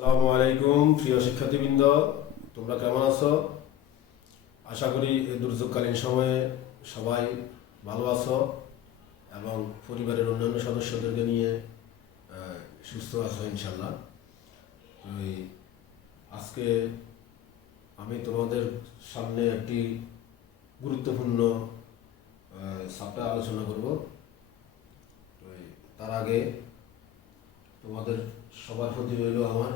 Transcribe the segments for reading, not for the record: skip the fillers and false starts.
আসসালামু আলাইকুম প্রিয় শিক্ষার্থীবৃন্দ, তোমরা কেমন আছো? আশা করি এই দুর্যোগকালীন সময়ে সবাই ভালো আছো এবং পরিবারের অন্যান্য সদস্যদেরকে নিয়ে সুস্থ আছো ইনশাল্লাহ। আজকে আমি তোমাদের সামনে একটি গুরুত্বপূর্ণ সাবটা আলোচনা করব। তার আগে তোমাদের সবার প্রতি রইল আমার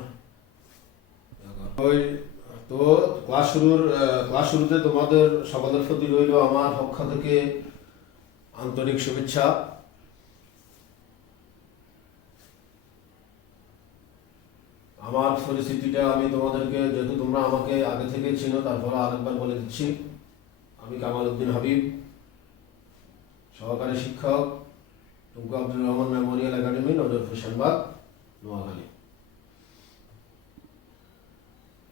তো ক্লাস শুরুতে তোমাদের সকলের প্রতি রইল আমার পক্ষ থেকে আন্তরিক শুভেচ্ছা। আমার পরিস্থিতিটা আমি তোমাদেরকে, যেহেতু তোমরা আমাকে আগে থেকে চিনো, তারপর আরেকবার বলে দিচ্ছি। আমি কামাল উদ্দিন হাবিব, সহকারী শিক্ষক, টুকু আব্দুর রহমান মেমোরিয়াল একাডেমি, নজরপুর সেনবাগ, নোয়াখালী।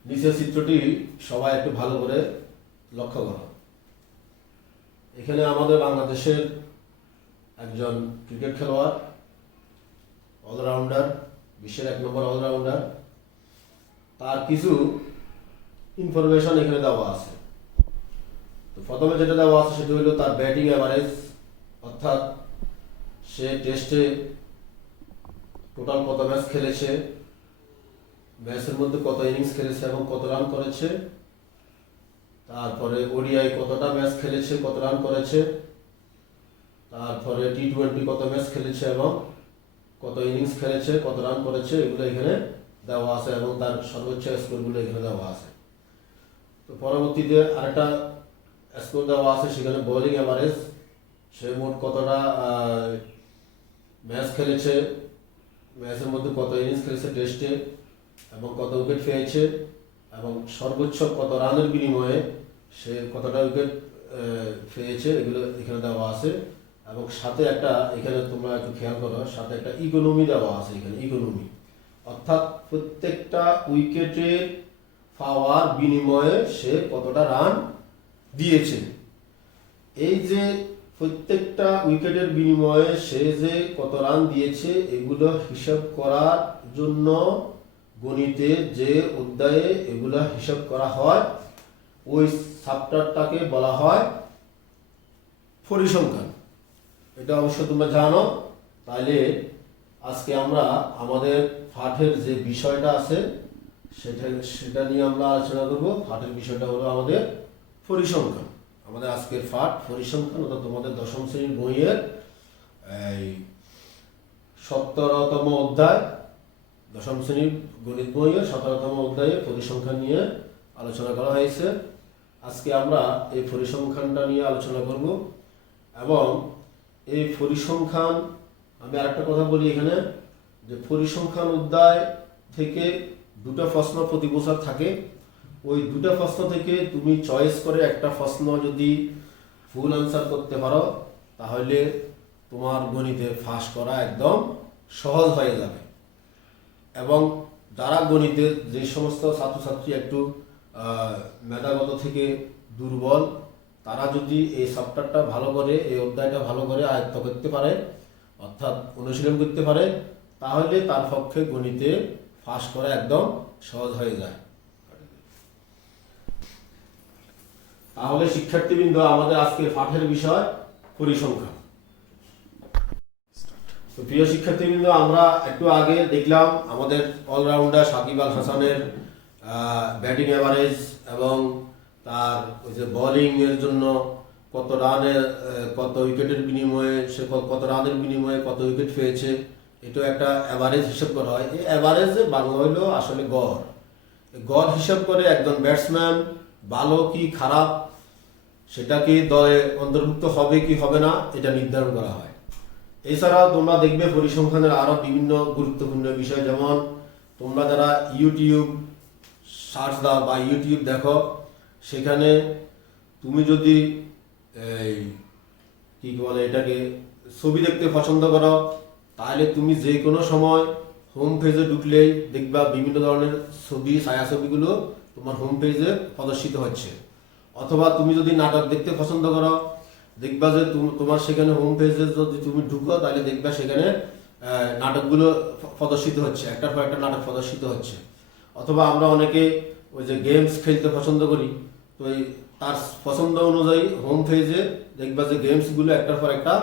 নিচের চিত্রটি সবাই একটু ভালো করে লক্ষ্য করো। এখানে আমাদের বাংলাদেশের একজন ক্রিকেট খেলোয়াড়, অলরাউন্ডার, বিশ্বের 1 নম্বর অলরাউন্ডার, তার কিছু ইনফরমেশন এখানে দেওয়া আছে। তো প্রথমে যেটা দেওয়া আছে সেটা হলো তার ব্যাটিং অ্যাভারেজ, অর্থাৎ সে টেস্টে টোটাল কত ম্যাচ খেলেছে, ম্যাচের মধ্যে কত ইনিংস খেলেছে এবং কত রান করেছে। তারপরে ওডিআই কতটা ম্যাচ খেলেছে, কত রান করেছে। তারপরে টি20 কত ম্যাচ খেলেছে এবং কত ইনিংস খেলেছে, কত রান করেছে, এগুলো এখানে দেওয়া আছে এবং তার সর্বোচ্চ স্কোরগুলো এখানে দেওয়া আছে। তো পরবর্তীতে আরেকটা স্কোর দেওয়া আছে, সেখানে বোলিং অ্যাভারেজ, সে মোট কতটা ম্যাচ খেলেছে, ম্যাচের মধ্যে কত ইনিংস খেলেছে টেস্টে এবং কত উইকেট পেয়েছে এবং সর্বোচ্চ কত রানের বিনিময়ে সে কতটা উইকেট পেয়েছে, এগুলো এখানে দেওয়া আছে। এবং সাথে একটা, এখানে তোমরা একটু খেয়াল করো, সাথে একটা ইকোনমি দেওয়া আছে এখানে, ইকোনমি অর্থাৎ প্রত্যেকটা উইকেটের পাওয়ার বিনিময়ে সে কতটা রান দিয়েছে। এই যে প্রত্যেকটা উইকেটের বিনিময়ে সে যে কত রান দিয়েছে, এগুলো হিসাব করার জন্য গণিতে যে অধ্যায়ে এগুলো হিসাব করা হয়, ওই চ্যাপ্টারটাকে বলা হয় পরিসংখ্যান। এটা অবশ্য তোমরা জানো। তাইলে আজকে আমরা আমাদের পাঠের যে বিষয়টা আছে সেটা নিয়ে আমরা আলোচনা করব। পাঠের বিষয়টা হলো আমাদের পরিসংখ্যান। আমাদের আজকের পাঠ পরিসংখ্যান, অর্থাৎ তোমাদের 10ম শ্রেণীর বইয়ের 17তম অধ্যায়, 10ম শ্রেণীর গণিত বইয়ের 17তম অধ্যায়ে পরিসংখ্যান নিয়ে আলোচনা করা হয়েছে। আজকে আমরা এই পরিসংখ্যানটা নিয়ে আলোচনা করব। এবং এই পরিসংখ্যান, আমি আরেকটা কথা বলি এখানে, যে পরিসংখ্যান অধ্যায় থেকে 2টা প্রশ্ন প্রতি বছর থাকে। ওই 2টা প্রশ্ন থেকে তুমি চয়েস করে একটা প্রশ্ন যদি ফুল আনসার করতে পারো, তাহলে তোমার গণিতে পাস করা একদম সহজ হয়ে যাবে। এবং যারা গণিতে, যে সমস্ত ছাত্রছাত্রী একটু মেধাগত থেকে দুর্বল, তারা যদি এই চ্যাপ্টারটা ভালো করে, এই অধ্যায়টা ভালো করে আয়ত্ত করতে পারে, অর্থাৎ অনুশীলন করতে পারে, তাহলে তার পক্ষে গণিতে পাস করা একদম সহজ হয়ে যায়। তাহলে শিক্ষার্থীবৃন্দ, আমাদের আজকের পাঠের বিষয় পরিসংখ্যান। তো প্রিয় শিক্ষার্থীবৃন্দ, আমরা একটু আগে দেখলাম আমাদের অলরাউন্ডার সাকিব আল হাসানের ব্যাটিং অ্যাভারেজ এবং তার ওই যে বোলিং এর জন্য কত রানের, কত উইকেটের বিনিময়ে সে কত রানের বিনিময়ে কত উইকেট পেয়েছে, এটা একটা অ্যাভারেজ হিসাব করা হয়। এই অ্যাভারেজে বাংলা হইলো আসলে গড়। গড় হিসাব করে একজন ব্যাটসম্যান ভালো কি খারাপ, সেটা কি দলে অন্তর্ভুক্ত হবে কি হবে না, এটা নির্ধারণ করা হয়। এছাড়াও তোমরা দেখবে পরিসংখ্যানের আরো বিভিন্ন গুরুত্বপূর্ণ বিষয়, যেমন তোমরা যারা ইউটিউব সার্চ দাও বা ইউটিউব দেখো, সেখানে তুমি যদি কি বলে এটাকে ছবি দেখতে পছন্দ করো, তাহলে তুমি যে কোনো সময় হোম পেজে ঢুকলেই দেখবা বিভিন্ন ধরনের ছবি, ছায়াছবিগুলো তোমার হোম পেজে প্রদর্শিত হচ্ছে। অথবা তুমি যদি নাটক দেখতে পছন্দ করো, দেখবা যে তোমার সেখানে হোম পেজে যদি তুমি ঢুকো, তাহলে দেখবা সেখানে নাটকগুলো প্রদর্শিত হচ্ছে, একটার পর একটা নাটক প্রদর্শিত হচ্ছে। অথবা আমরা অনেকে ওই যে গেমস খেলতে পছন্দ করি, তো এই তার পছন্দ অনুযায়ী হোম পেজে দেখবা যে গেমসগুলো একটার পর একটা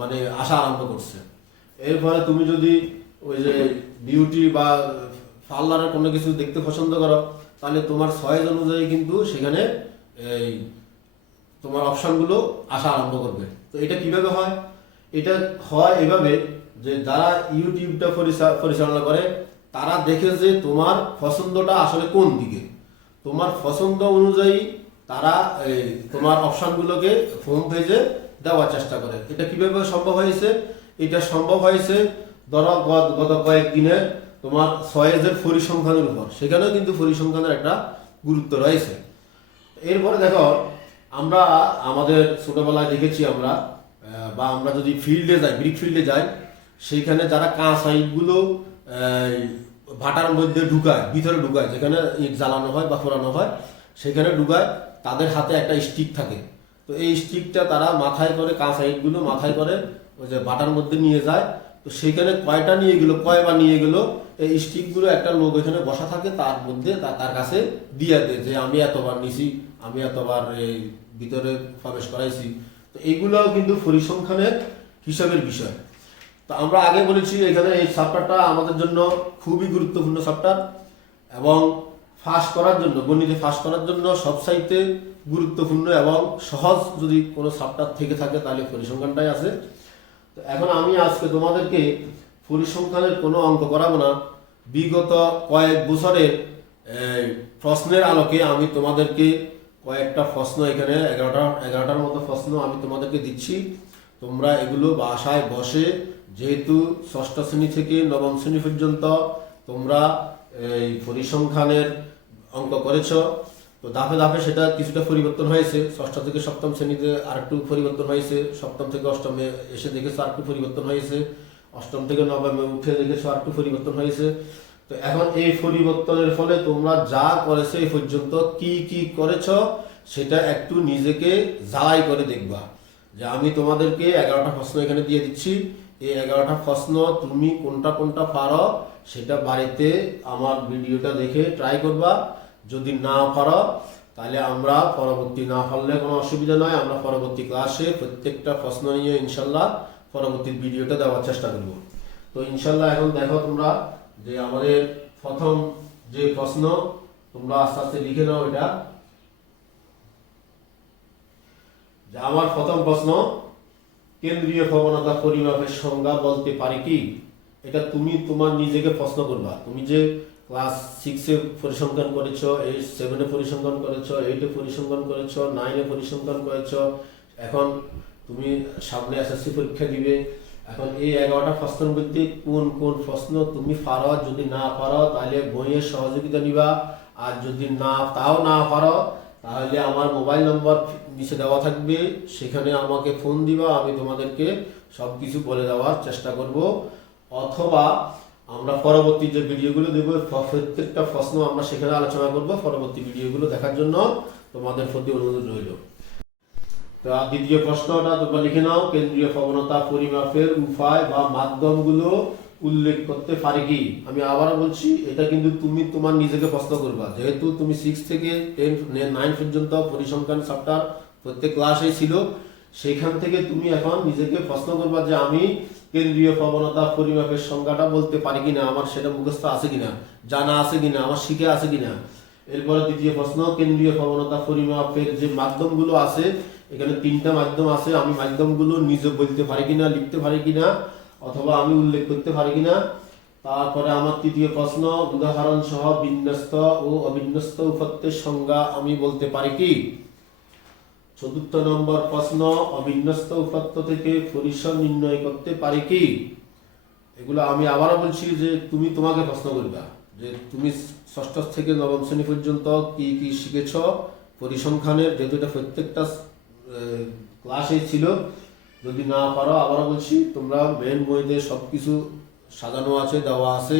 মানে আসা আরম্ভ করছে। এর ফলে তুমি যদি ওই যে বিউটি বা পার্লারের কোনো কিছু দেখতে পছন্দ করো, তাহলে তোমার চয়েস অনুযায়ী কিন্তু সেখানে এই তোমার অপশানগুলো আসা আরম্ভ করবে। তো এটা কিভাবে হয়? এটা হয় এভাবে যে যারা ইউটিউবটা পরিচালনা করে তারা দেখে যে তোমার পছন্দটা আসলে কোন দিকে, তোমার পছন্দ অনুযায়ী তারা তোমার অপশানগুলোকে হোম পেজে দেওয়ার চেষ্টা করে। এটা কিভাবে সম্ভব হয়েছে? এটা সম্ভব হয়েছে ধরো গত কয়েকদিনে তোমার চয়েসের পরিসংখ্যানের উপর, সেখানেও কিন্তু পরিসংখ্যানের একটা গুরুত্ব রয়েছে। এরপরে দেখো, আমরা আমাদের ছোটবেলায় দেখেছি আমরা বা আমরা যদি ফিল্ডে যাই, ব্রিক ফিল্ডে যাই, সেইখানে যারা কাঁচ ইটগুলো ভাটার মধ্যে ঢুকায়, ভিতরে ঢুকায়, যেখানে ইট জ্বালানো হয় বা পোড়ানো হয় সেখানে ঢুকায়, তাদের হাতে একটা স্টিক থাকে। তো এই স্টিকটা তারা মাথায় করে, কাঁচ ইটগুলো মাথায় করে ওই যে ভাটার মধ্যে নিয়ে যায়। তো সেইখানে কয়টা নিয়ে গেলো, কয়বার নিয়ে গেলো, এই স্টিকগুলো একটা লোক এখানে বসা থাকে, তার মধ্যে তার কাছে দিয়ে দেয় যে আমি এতবার নিছি, আমি এতবার এই ভিতরে প্রবেশ করাইছি। তো এইগুলোও কিন্তু পরিসংখ্যানের হিসাবের বিষয়। তো আমরা আগে বলেছি এখানে এই চ্যাপ্টারটা আমাদের জন্য খুবই গুরুত্বপূর্ণ চ্যাপ্টার, এবং ফাঁস করার জন্য, গণিতে ফাঁস করার জন্য সবচাইতে গুরুত্বপূর্ণ এবং সহজ যদি কোনো চ্যাপ্টার থেকে থাকে তাহলে পরিসংখ্যানটাই আছে। তো এখন আমি আজকে তোমাদেরকে পরিসংখ্যানের কোনো অঙ্ক করাবো না, বিগত কয়েক বছরের প্রশ্নের আলোকে আমি তোমাদেরকে কয়েকটা প্রশ্ন, এখানে 11টার মতো প্রশ্ন আমি তোমাদেরকে দিচ্ছি। তোমরা এগুলো বাসায় বসে, যেহেতু ষষ্ঠ শ্রেণী থেকে নবম শ্রেণী পর্যন্ত তোমরা এই পরিসংখ্যানের অঙ্ক করেছ, তো ধাপে ধাপে সেটা কিছুটা পরিবর্তন হয়েছে। ষষ্ঠ থেকে সপ্তম শ্রেণীতে আরেকটু পরিবর্তন হয়েছে, সপ্তম থেকে অষ্টমে এসে দেখেছো আরেকটু পরিবর্তন হয়েছে, অষ্টম থেকে নবমে উঠে দেখেছো আরেকটু পরিবর্তন হয়েছে। তো এখন এই পরিবর্তনের ফলে তোমরা যা করেছো এই পর্যন্ত কি কি করেছ সেটা একটু নিজেকে যাচাই করে দেখবা। যে আমি তোমাদেরকে 11টা প্রশ্ন এখানে দিয়ে দিচ্ছি, এই 11টা প্রশ্ন তুমি কোনটা কোনটা পারো সেটা বাড়িতে আমার ভিডিওটা দেখে ট্রাই করবা। যদি না পারো তাহলে আমরা পরবর্তী, না পারলে কোনো অসুবিধা নয়, আমরা পরবর্তী ক্লাসে প্রত্যেকটা প্রশ্ন নিয়ে ইনশাল্লাহ পরবর্তী ভিডিওটা দেওয়ার চেষ্টা করব। তো ইনশাল্লাহ এখন দেখো তোমরা যে আমাদের প্রথম যে প্রশ্ন, তোমরা আস্তে আস্তে লিখে নাও এটা। যে আমার প্রথম প্রশ্ন, কেন্দ্রীয় প্রবণতা পরিমাপের সংজ্ঞা বলতে পারি কি? এটা তুমি তোমার নিজেকে প্রশ্ন করবা। তুমি যে ক্লাস 6-এ পরিসংখ্যান করেছো, 7-এ পরিসংখ্যান করেছো, 8-এ পরিসংখ্যান করেছো, 9-এ পরিসংখ্যান করেছো, এখন তুমি সামনে এসএসসি পরীক্ষা দিবে। এখন এই 11টা প্রশ্নের মধ্যে কোন কোন প্রশ্ন তুমি পারো, যদি না পারো তাহলে বইয়ের সহযোগিতা নিবা, আর যদি তাও না পারো তাহলে আমার মোবাইল নম্বর নিচে দেওয়া থাকবে, সেখানে আমাকে ফোন দিবা, আমি তোমাদেরকে সব কিছু বলে দেওয়ার চেষ্টা করব। অথবা আমরা পরবর্তী যে ভিডিওগুলো দেবো প্রত্যেকটা প্রশ্ন আমরা সেখানে আলোচনা করব। পরবর্তী ভিডিওগুলো দেখার জন্য তোমাদের প্রতি অনুরোধ রইল। তো দ্বিতীয় প্রশ্নটা তোমরা লিখে নাও, কেন্দ্রীয় প্রবণতা পরিমাপের উপায় বা মাধ্যমগুলো উল্লেখ করতে পারি কি? আমি আবারও বলছি, এটা কিন্তু তুমি তোমার নিজেকে প্রশ্ন করবা। যেহেতু তুমি 6 থেকে 9 পর্যন্ত পরিসংখ্যান চ্যাপ্টার প্রত্যেক ক্লাসে ছিল, সেইখান থেকে তুমি এখন নিজেকে প্রশ্ন করবা যে আমি কেন্দ্রীয় প্রবণতা পরিমাপের সংজ্ঞাটা বলতে পারি কিনা, আমার সেটা মুখস্থ আছে কিনা, জানা আছে কিনা, আমার শিখে আছে কিনা। এরপরে দ্বিতীয় প্রশ্ন, কেন্দ্রীয় প্রবণতা পরিমাপের যে মাধ্যমগুলো আছে, এখানে 3টা মাধ্যম আছে, আমি মাধ্যমগুলো নিজে বলতে পারি কিনা, লিখতে পারি কিনা, অথবা আমি উল্লেখ করতে পারি কিনা। তারপরে আমার তৃতীয় প্রশ্ন, উদাহরণ সহ বিন্যস্ত ও অবিন্যস্ত উপাত্তের সংজ্ঞা আমি বলতে পারি কি? চতুর্থ নম্বর প্রশ্ন, অবিন্যস্ত উপাত্ত থেকে পরিসর নির্ণয় করতে পারি কি? এগুলো আমি আবারও বলছি যে তুমি তোমাকে প্রশ্ন করবা যে তুমি ষষ্ঠ থেকে নবম শ্রেণী পর্যন্ত কি কি শিখেছ পরিসংখ্যানের, যেহেতু এটা প্রত্যেকটা ক্লাসে ছিল। যদি না পারো আবারও বলছি, তোমরা মেন বইতে সব কিছু সাজানো আছে, দেওয়া আছে,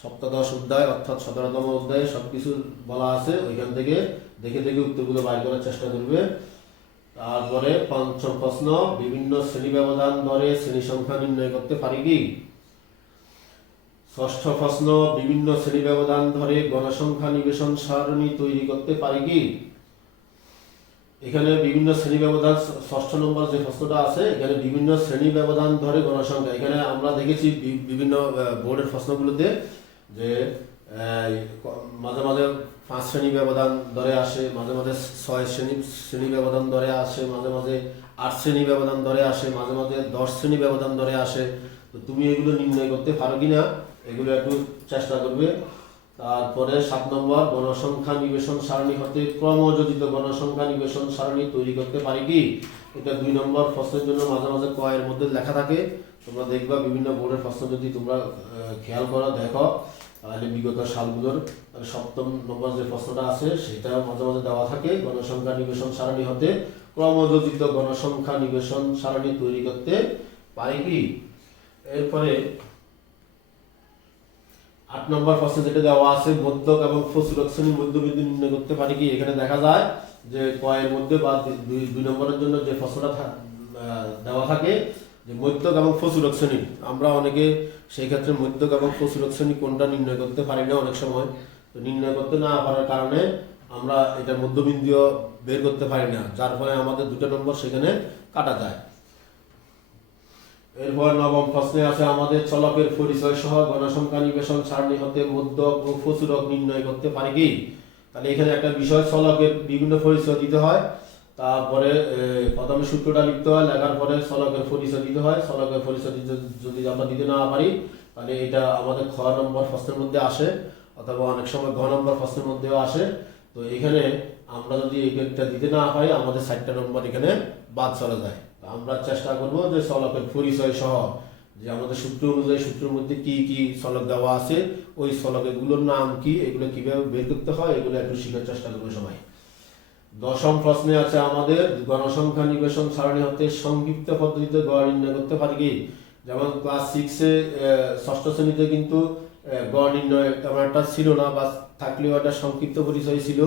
সপ্তদশ অধ্যায় অর্থাৎ 17তম অধ্যায়ে সব কিছু বলা আছে, ওইখান থেকে দেখে দেখে উত্তরগুলো বাইর করার চেষ্টা করবে। তারপরে পঞ্চম প্রশ্ন, বিভিন্ন শ্রেণী ব্যবধান ধরে শ্রেণী সংখ্যা নির্ণয় করতে পারি কি? ষষ্ঠ প্রশ্ন, বিভিন্ন শ্রেণী ব্যবধান ধরে গণসংখ্যা নিবেশন সারণী তৈরি করতে পারি কি? এখানে বিভিন্ন শ্রেণী ব্যবধান, ষষ্ঠ নম্বর যে প্রশ্নটা আছে, এখানে বিভিন্ন শ্রেণী ব্যবধান ধরে গণসংখ্যা। এখানে আমরা দেখেছি বিভিন্ন বোর্ডের প্রশ্নগুলোতে যে মাঝে মাঝে 5 শ্রেণী ব্যবধান ধরে আসে, মাঝে মাঝে 6 শ্রেণী ব্যবধান ধরে আসে, মাঝে মাঝে 8 শ্রেণী ব্যবধান ধরে আসে, মাঝে মাঝে 10 শ্রেণী ব্যবধান ধরে আসে। তো তুমি এগুলো নির্ণয় করতে পারো কিনা এগুলো একটু চেষ্টা করবে। তারপরে 7 নম্বর, গণসংখ্যা নিবেশন সারণী হতে ক্রমযোজিত গণসংখ্যা নিবেশন সারণী তৈরি করতে পারি কি? এটা 2 নম্বর প্রশ্নের জন্য মাঝে মাঝে ক এর মধ্যে লেখা থাকে। তোমরা দেখবা বিভিন্ন বোর্ডের প্রশ্ন যদি তোমরা খেয়াল করো, দেখো, তাহলে বিগত সালগুলোর 7ম নম্বর যে প্রশ্নটা আছে সেটা মাঝে মাঝে দেওয়া থাকে। গণসংখ্যা নিবেশন সারণী হতে ক্রমযোজিত গণসংখ্যা নিবেশন সারণী তৈরি করতে পারি কি? এরপরে 8 নম্বর প্রশ্ন যেটা দেওয়া আছে, মধ্যক এবং প্রচুরক শ্রেণী মধ্যবিন্দু নির্ণয় করতে পারি কি? এখানে দেখা যায় যে ক এর মধ্যে বা 2 নম্বরের জন্য যে প্রশ্নটা দেওয়া থাকে যে মধ্যক এবং প্রচুরক শ্রেণী, আমরা অনেকে সেই ক্ষেত্রে মধ্যক এবং প্রচুরক শ্রেণী কোনটা নির্ণয় করতে পারি না অনেক সময়। তো নির্ণয় করতে না পারার কারণে আমরা এটা মধ্যবিন্দু বের করতে পারি না, যার ফলে আমাদের 2টা নম্বর সেখানে কাটা যায়। এরপর 9ম প্রশ্নে আছে আমাদের চলকের পরিচয় সহ গণসংখ্যা নিবেশন সারণী হতে মধ্যক ও প্রচুরক নির্ণয় করতে পারি কি? তাহলে এখানে একটা বিষয়, চলকের বিভিন্ন পরিচয় দিতে হয়, তারপরে প্রথমে সূত্রটা লিখতে হয়, লেখার পরে চলকের পরিচয় দিতে হয়। চলকের পরিচয় যদি আমরা দিতে না পারি তাহলে এটা আমাদের খ নম্বর প্রশ্নের মধ্যে আসে, অথবা অনেক সময় ঘ নম্বর প্রশ্নের মধ্যেও আসে। তো এখানে আমরা যদি এটা দিতে না পারি আমাদের 4টা নম্বর এখানে বাদ চলে যায়। আমরা চেষ্টা করব যে চলকের পরিচয় সহ যে আমাদের সূত্র অনুযায়ী সূত্রের মধ্যে কি কি চলক দেওয়া আছে, ওই চলকগুলোর নাম কি, এগুলো কিভাবে বের করতে হয়, এগুলো একটু শেখার চেষ্টা করবো সবাই। 10ম প্রশ্নে আছে আমাদের গণসংখ্যা নিবেশন সারণী হতে সংক্ষিপ্ত পদ্ধতিতে গড় নির্ণয় করতে পারি কি? যেমন ক্লাস 6-এ 6ষ্ঠ শ্রেণীতে কিন্তু গড় নির্ণয় তেমন একটা ছিল না, বা থাকলেও একটা সংক্ষিপ্ত পরিচয় ছিল।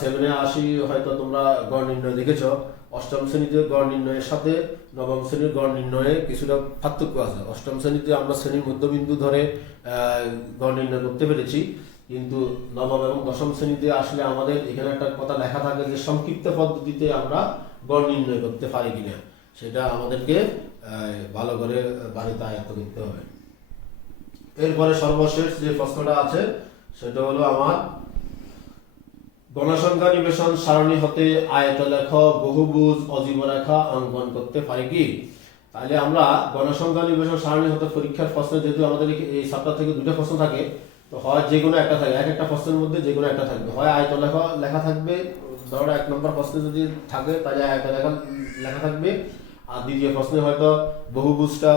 7-এ 80 হয়তো তোমরা গড় নির্ণয় দেখেছ। 8ম শ্রেণীতে গড় নির্ণয়ের সাথে 9ম শ্রেণীর গড় নির্ণয়ে কিছুটা পার্থক্য আছে। 8ম শ্রেণীতে আমরা শ্রেণীর মধ্যবিন্দু ধরে গড় নির্ণয় করতে পেরেছি, কিন্তু 9ম এবং 10ম শ্রেণীতে আসলে আমাদের এখানে একটা কথা লেখা থাকে যে সংক্ষিপ্ত পদ্ধতিতে আমরা গড় নির্ণয় করতে পারি কিনা, সেটা আমাদেরকে ভালো করে বাড়িতে আয়ত্ত করতে হবে। এরপরে সর্বশেষ যে প্রশ্নটা আছে সেটা হলো আমার গণসংখ্যা নিবেশন সারণী হতে আয়তলেখ, বহুভুজ, অজীবরেখা অঙ্কন করতে পারি কি? তাহলে আমরা গণসংখ্যা নিবেশন সারণী হতে পরীক্ষার প্রশ্নে, যেহেতু আমাদের এই সপ্তাহ থেকে 2টা প্রশ্ন থাকে, তো হয় যে কোনো একটা থাকে, একটা প্রশ্নের মধ্যে যে কোনো একটা থাকবে, হয় আয়তলেখ লেখা থাকবে, ধরো 1 নম্বর প্রশ্নে যদি থাকে তাহলে আয়তলেখ লেখা থাকবে, আর দ্বিতীয় প্রশ্নে হয়তো বহুভুজটা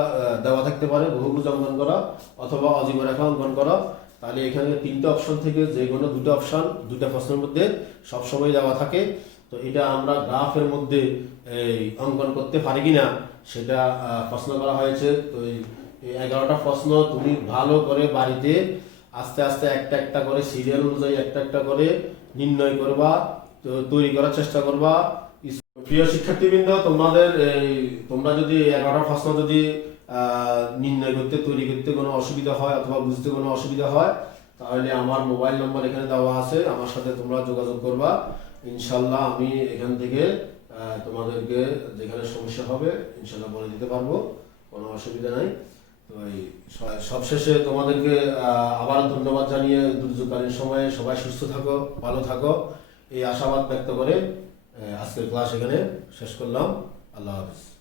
দেওয়া থাকতে পারে, বহুভুজ অঙ্কন করা, অথবা অজীবরেখা অঙ্কন করা। তাহলে এখানে 3টে অপশন থেকে যে কোনো 2টা অপশন 2টা প্রশ্নের মধ্যে সবসময় দেওয়া থাকে। তো এটা আমরা গ্রাফের মধ্যে অঙ্কন করতে পারি কিনা সেটা প্রশ্ন করা হয়েছে। তো এই 11টা প্রশ্ন তুমি ভালো করে বাড়িতে আস্তে আস্তে একটা একটা করে সিরিয়াল অনুযায়ী একটা একটা করে নির্ণয় করবা, তো তৈরি করার চেষ্টা করবা। প্রিয় শিক্ষার্থীবৃন্দ, তোমরা যদি 11টা প্রশ্ন যদি নির্ণয় করতে, তৈরি করতে কোনো অসুবিধা হয় অথবা বুঝতে কোনো অসুবিধা হয়, তাহলে আমার মোবাইল নম্বর এখানে দেওয়া আছে, আমার সাথে তোমরা যোগাযোগ করবা। ইনশাল্লাহ আমি এখান থেকে তোমাদেরকে যেখানে সমস্যা হবে ইনশাল্লাহ বলে দিতে পারবো, কোনো অসুবিধা নাই। তো এই সবশেষে তোমাদেরকে আবার ধন্যবাদ জানিয়ে দুর্যোগকালীন সময়ে সবাই সুস্থ থাকো, ভালো থাকো, এই আশাবাদ ব্যক্ত করে আজকের ক্লাস এখানে শেষ করলাম। আল্লাহ হাফেজ।